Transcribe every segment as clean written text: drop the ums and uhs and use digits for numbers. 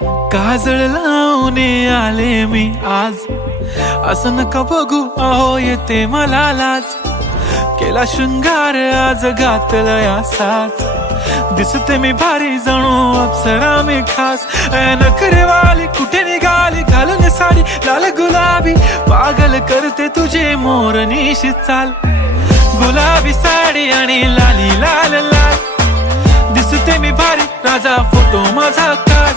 काजळ लावून आले मी आज, असं नका बघू अहो येते मला लाज. केला शृंगार आज घातला असाच, दिसते मी भारी जणू अप्सरा मी खास. नखरेवाली कुठे निघाली घालून साडी लाल गुलाबी, पागल करते तुझे मोरनीशी चाल. गुलाबी साडी आणि लाली लाल लाल, दिसते मी भारी राजा फोटो माझा काढ.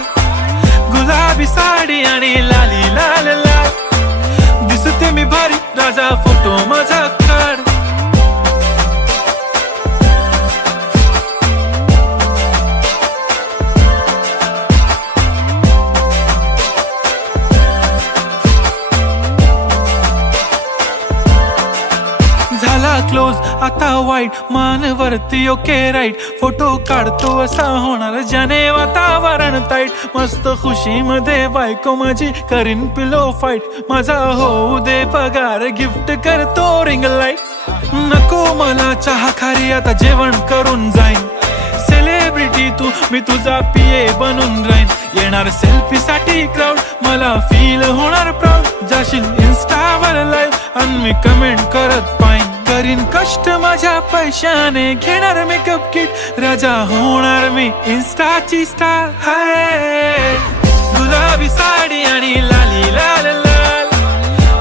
गुलाबी साडी आणि लाली लाल लाल, दिसते मी भारी राजा फोटो माझा काढ. झाला क्लोज आता वाईट, मानवरती ओके राईट. फोटो काढतो असा होणार ज्याने वातावरण ताईट. मस्त खुशी मध्ये बायको माझी करीन पिलो फाईट. माझा होऊ दे पगार गिफ्ट करतो रिंग लाईट. नको मला चहा खारी आता जेवण करून जाईन. सेलिब्रिटी तू मी तुझा पिये बनून राहीन. येणार सेल्फी साठी क्राऊड मला फील होणार प्राऊड. जाशील इन्स्टावर लाईव्ह आणि मी कमेंट करत पाईन. करीन कष्ट माझ्या पैशाने घेणार मेकअप किट. राजा होणार मी इन्स्टाची स्टार. हाय गुलाबी साडी आणि लाली लाल लाल,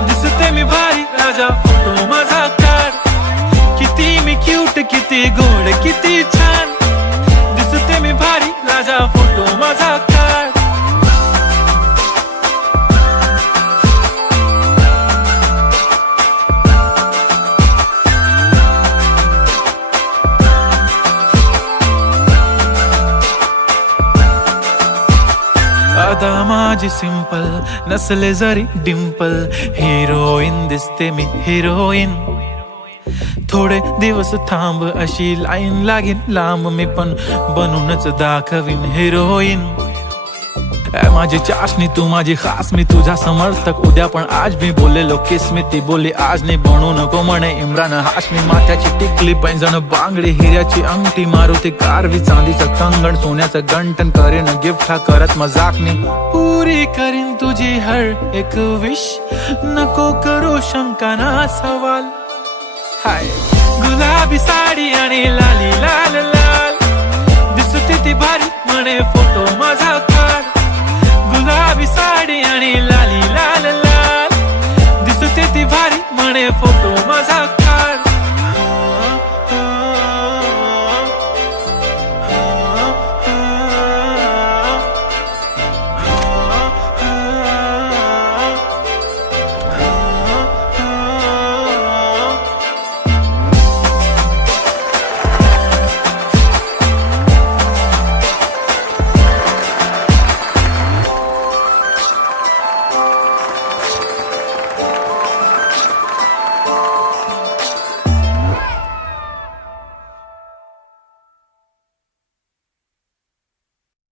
दिसते मी भारी राजा फोटो माझा काढ. किती मी क्यूट किती गोड किती छान, दिसते मी भारी राजा फोटो माझा काढ. आता माझी सिंपल नसले जरी डिंपल, हिरोईन दिसते मी हिरोईन. थोडे दिवस थांब अशी लाईन लागेल लांब, मी पण बनूनच दाखवीन हिरोईन. माझी चाशनी तू माझी खास, मी तुझा समर्थक उद्या पण आज. मी बोललेलो किस मी ती बोली आज नाही. बनू नको म्हणे इम्रान हाशमी. माथ्याची टिकली पैंजण बांगडी, हिऱ्याची अंगठी, मारुती कारवी, चांदीचं कंगण, सोन्याचं गंटन. करीन गिफ्ट हा करत मजाकनी. पुरी करीन तुझी हर एक विश, नको करू शंका ना सवाल. हाय गुलाबी साडी आणि लाली लाल लाल, दिसते ती भारी म्हणे फोटो